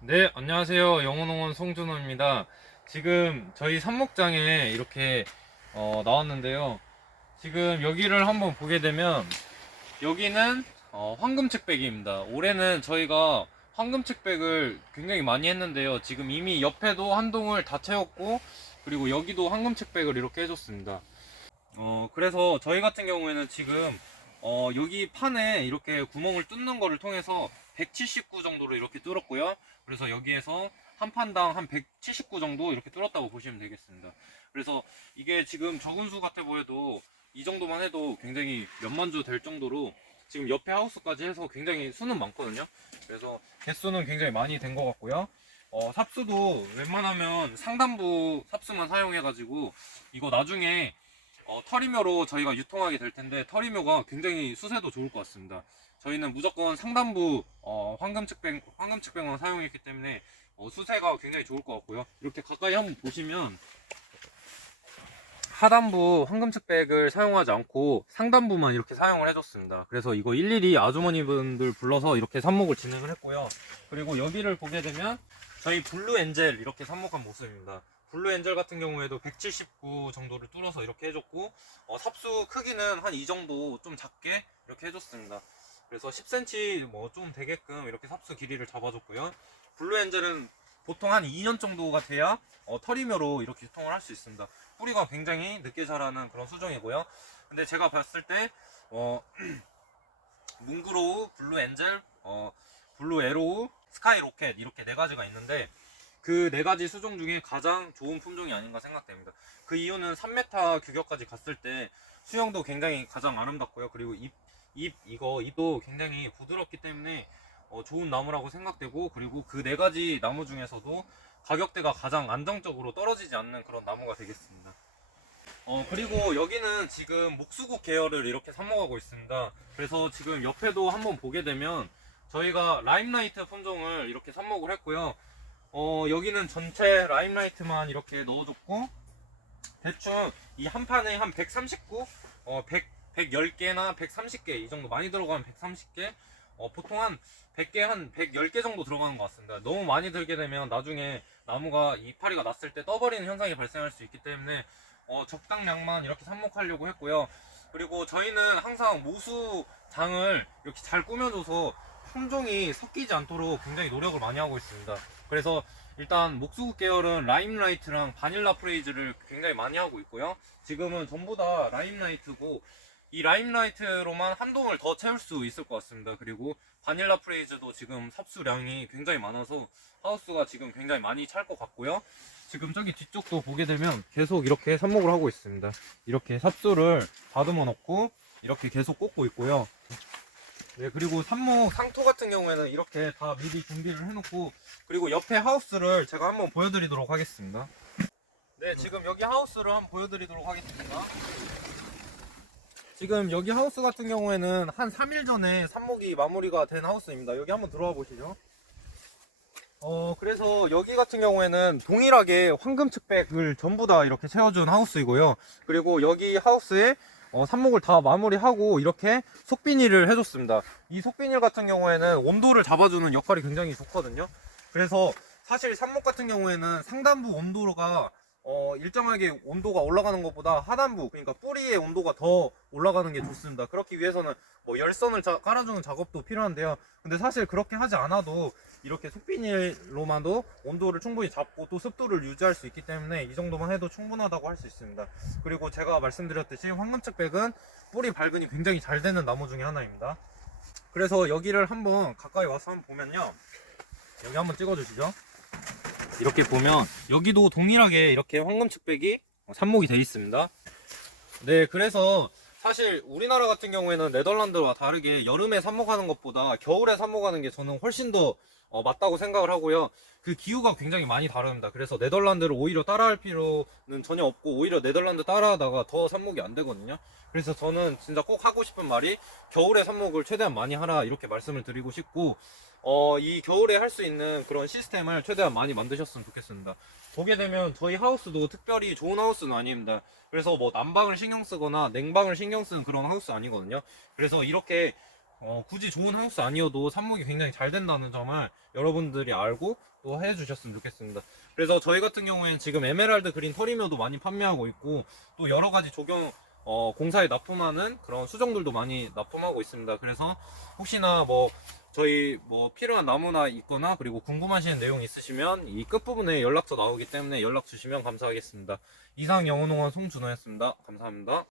네, 안녕하세요. 영혼홍원 송준호입니다. 지금 저희 삽목장에 이렇게 어, 나왔는데요. 지금 여기를 한번 보게 되면 여기는 어, 황금책백입니다. 올해는 저희가 황금책백을 굉장히 많이 했는데요. 지금 이미 옆에도 한 동을 다 채웠고 그리고 여기도 황금책백을 이렇게 해줬습니다. 어, 그래서 저희 같은 경우에는 지금 어, 여기 판에 이렇게 구멍을 뚫는 거를 통해서 179 정도로 이렇게 뚫었고요. 그래서 여기에서 한 판당 한 179 정도 이렇게 뚫었다고 보시면 되겠습니다. 그래서 이게 지금 적은 수 같아 보여도 이 정도만 해도 굉장히 몇만 주 될 정도로 지금 옆에 하우스까지 해서 굉장히 수는 많거든요. 그래서 개수는 굉장히 많이 된 것 같고요. 어, 삽수도 웬만하면 상단부 삽수만 사용해가지고 이거 나중에 어, 털이묘로 저희가 유통하게 될 텐데 털이묘가 굉장히 수세도 좋을 것 같습니다. 저희는 무조건 상단부 어, 황금측백 황금측백만 사용했기 때문에 어, 수세가 굉장히 좋을 것 같고요. 이렇게 가까이 한번 보시면 하단부 황금측백을 사용하지 않고 상단부만 이렇게 사용을 해줬습니다. 그래서 이거 일일이 아주머니분들 불러서 이렇게 삽목을 진행을 했고요. 그리고 여기를 보게 되면 저희 블루 엔젤 이렇게 삽목한 모습입니다. 블루 엔젤 같은 경우에도 179 정도를 뚫어서 이렇게 해줬고 어, 삽수 크기는 한 이 정도 좀 작게 이렇게 해줬습니다. 그래서 10cm 뭐 좀 되게끔 이렇게 삽수 길이를 잡아줬고요. 블루 엔젤은 보통 한 2년 정도가 돼야 어, 털이묘로 이렇게 유통을 할 수 있습니다. 뿌리가 굉장히 늦게 자라는 그런 수종이고요. 근데 제가 봤을 때 어, 뭉그로우, 블루 엔젤, 어, 블루 에로우, 스카이 로켓 이렇게 네 가지가 있는데 그 네 가지 수종 중에 가장 좋은 품종이 아닌가 생각됩니다. 그 이유는 3m 규격까지 갔을 때 수영도 굉장히 가장 아름답고요. 그리고 잎, 잎 이거 잎도 굉장히 부드럽기 때문에 어, 좋은 나무라고 생각되고 그리고 그 네 가지 나무 중에서도 가격대가 가장 안정적으로 떨어지지 않는 그런 나무가 되겠습니다. 어, 그리고 여기는 지금 목수국 계열을 이렇게 삽목하고 있습니다. 그래서 지금 옆에도 한번 보게 되면 저희가 라임라이트 품종을 이렇게 삽목을 했고요. 어, 여기는 전체 라임라이트만 이렇게 넣어줬고, 대충 이 한 판에 한 139, 어, 100, 110개나 130개, 이 정도 많이 들어가면 130개, 어, 보통 한 100개, 한 110개 정도 들어가는 것 같습니다. 너무 많이 들게 되면 나중에 나무가 이파리가 났을 때 떠버리는 현상이 발생할 수 있기 때문에 어, 적당량만 이렇게 삽목하려고 했고요. 그리고 저희는 항상 모수장을 이렇게 잘 꾸며줘서 품종이 섞이지 않도록 굉장히 노력을 많이 하고 있습니다. 그래서 일단 목수국 계열은 라임라이트랑 바닐라 프레이즈를 굉장히 많이 하고 있고요. 지금은 전부 다 라임라이트고 이 라임라이트로만 한 동을 더 채울 수 있을 것 같습니다. 그리고 바닐라 프레이즈도 지금 삽수량이 굉장히 많아서 하우스가 지금 굉장히 많이 찰 것 같고요. 지금 저기 뒤쪽도 보게 되면 계속 이렇게 삽목을 하고 있습니다. 이렇게 삽수를 다듬어 놓고 이렇게 계속 꽂고 있고요. 네, 그리고 삽목 상토 같은 경우에는 이렇게 다 미리 준비를 해놓고 그리고 옆에 하우스를 제가 한번 보여드리도록 하겠습니다. 네, 지금 여기 하우스를 한번 보여드리도록 하겠습니다. 지금 여기 하우스 같은 경우에는 한 3일 전에 삽목이 마무리가 된 하우스입니다. 여기 한번 들어와 보시죠. 어, 그래서 여기 같은 경우에는 동일하게 황금 측백을 전부 다 이렇게 채워준 하우스이고요. 그리고 여기 하우스에 어, 삽목을 다 마무리하고 이렇게 속비닐을 해줬습니다. 이 속비닐 같은 경우에는 온도를 잡아주는 역할이 굉장히 좋거든요. 그래서 사실 삽목 같은 경우에는 상단부 온도가 어, 일정하게 온도가 올라가는 것보다 하단부, 그러니까 뿌리의 온도가 더 올라가는 게 좋습니다. 그렇기 위해서는 뭐 열선을 자- 깔아주는 작업도 필요한데요. 근데 사실 그렇게 하지 않아도 이렇게 속비닐로만도 온도를 충분히 잡고 또 습도를 유지할 수 있기 때문에 이 정도만 해도 충분하다고 할 수 있습니다. 그리고 제가 말씀드렸듯이 황금측백은 뿌리 발근이 굉장히 잘 되는 나무 중에 하나입니다. 그래서 여기를 한번 가까이 와서 한번 보면요. 여기 한번 찍어주시죠. 이렇게 보면 여기도 동일하게 이렇게 황금측백이 삽목이 되어 있습니다. 네, 그래서 사실 우리나라 같은 경우에는 네덜란드와 다르게 여름에 삽목하는 것보다 겨울에 삽목하는 게 저는 훨씬 더 어, 맞다고 생각을 하고요. 그 기후가 굉장히 많이 다릅니다. 그래서 네덜란드를 오히려 따라할 필요는 전혀 없고 오히려 네덜란드 따라하다가 더 삽목이 안 되거든요. 그래서 저는 진짜 꼭 하고 싶은 말이 겨울에 삽목을 최대한 많이 하라 이렇게 말씀을 드리고 싶고 어, 이 겨울에 할 수 있는 그런 시스템을 최대한 많이 만드셨으면 좋겠습니다. 보게 되면 저희 하우스도 특별히 좋은 하우스는 아닙니다. 그래서 뭐 난방을 신경 쓰거나 냉방을 신경 쓰는 그런 하우스 아니거든요. 그래서 이렇게 어, 굳이 좋은 하우스 아니어도 삽목이 굉장히 잘 된다는 점을 여러분들이 알고 또 해주셨으면 좋겠습니다. 그래서 저희 같은 경우에는 지금 에메랄드 그린 터리묘도 많이 판매하고 있고 또 여러 가지 조경 어, 공사에 납품하는 그런 수정들도 많이 납품하고 있습니다. 그래서 혹시나 뭐 저희 뭐 필요한 나무나 있거나 그리고 궁금하시는 내용 있으시면 이 끝부분에 연락처 나오기 때문에 연락 주시면 감사하겠습니다. 이상 영혼홍원 송준호였습니다. 감사합니다.